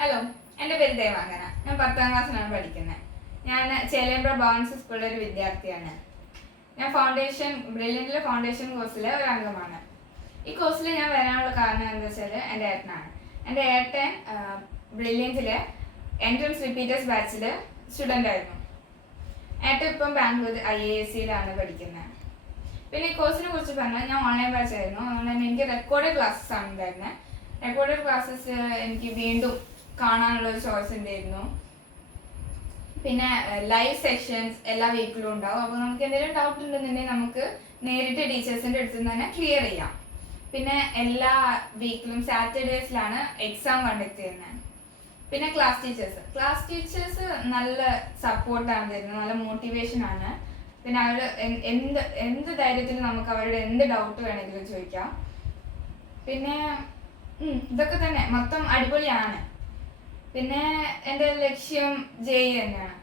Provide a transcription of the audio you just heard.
Hello, എൻ്റെ പേര് ദേവാംഗന. ഞാൻ 10ാം ക്ലാസ്സിലാണ് പഠിക്കുന്നത്. ഞാൻ ചേലേമ്പ്ര ബോൺസ് സ്കൂളിലെ ഒരു വിദ്യാർത്ഥിയാണ്. ഞാൻ ബ്രില്യൻറ്റിലെ ഫൗണ്ടേഷൻ കോഴ്സിലെ ഒരു അംഗമാണ്. ഈ കോഴ്സിൽ ഞാൻ വരാനുള്ള കാരണം എന്താ വെച്ചാൽ എൻ്റെ ഏട്ടനാണ്. എൻ്റെ ഏട്ടൻ ബ്രില്യൻറ്റിലെ എൻട്രൻസ് റിപ്പീറ്റേഴ്സ് ബാച്ചിൽ സ്റ്റുഡൻ്റ് ആയിരുന്നു. ഏട്ടൻ ഇപ്പം ബാംഗ്ലൂർ IISc പഠിക്കുന്നത്. പിന്നെ ഈ കോഴ്സിനെ കുറിച്ച് പറഞ്ഞാൽ ഞാൻ ഓൺലൈൻ ബാച്ചായിരുന്നു. അതുകൊണ്ട് എനിക്ക് റെക്കോർഡഡ് ക്ലാസ്സസ് ആണ് ഉണ്ടായിരുന്നത്. റെക്കോർഡഡ് ക്ലാസ്സസ് എനിക്ക് വീണ്ടും കാണാനുള്ള ഒരു ചോയ്സ് ഉണ്ടായിരുന്നു. പിന്നെ ലൈവ് സെഷൻസ് എല്ലാ വീക്കിലും ഉണ്ടാവും. അപ്പോൾ നമുക്ക് എന്തെങ്കിലും ഡൗട്ട് ഉണ്ടെന്നുണ്ടെങ്കിൽ നമുക്ക് നേരിട്ട് ടീച്ചേഴ്സിൻ്റെ അടുത്ത് നിന്ന് തന്നെ ക്ലിയർ ചെയ്യാം. പിന്നെ എല്ലാ വീക്കിലും സാറ്റർഡേസിലാണ് എക്സാം കണ്ടക്ട് ചെയ്യുന്നത്. പിന്നെ ക്ലാസ് ടീച്ചേഴ്സ് നല്ല സപ്പോർട്ടാണ് തരുന്നത്, നല്ല മോട്ടിവേഷനാണ്. പിന്നെ അവർ എന്ത് ധൈര്യത്തിൽ നമുക്ക് അവരുടെ എന്ത് ഡൗട്ട് വേണമെങ്കിലും ചോദിക്കാം. പിന്നെ ഇതൊക്കെ തന്നെ മൊത്തം അടിപൊളിയാണ്. പിന്നെ എൻ്റെ ലക്ഷ്യം JEE തന്നെയാണ്.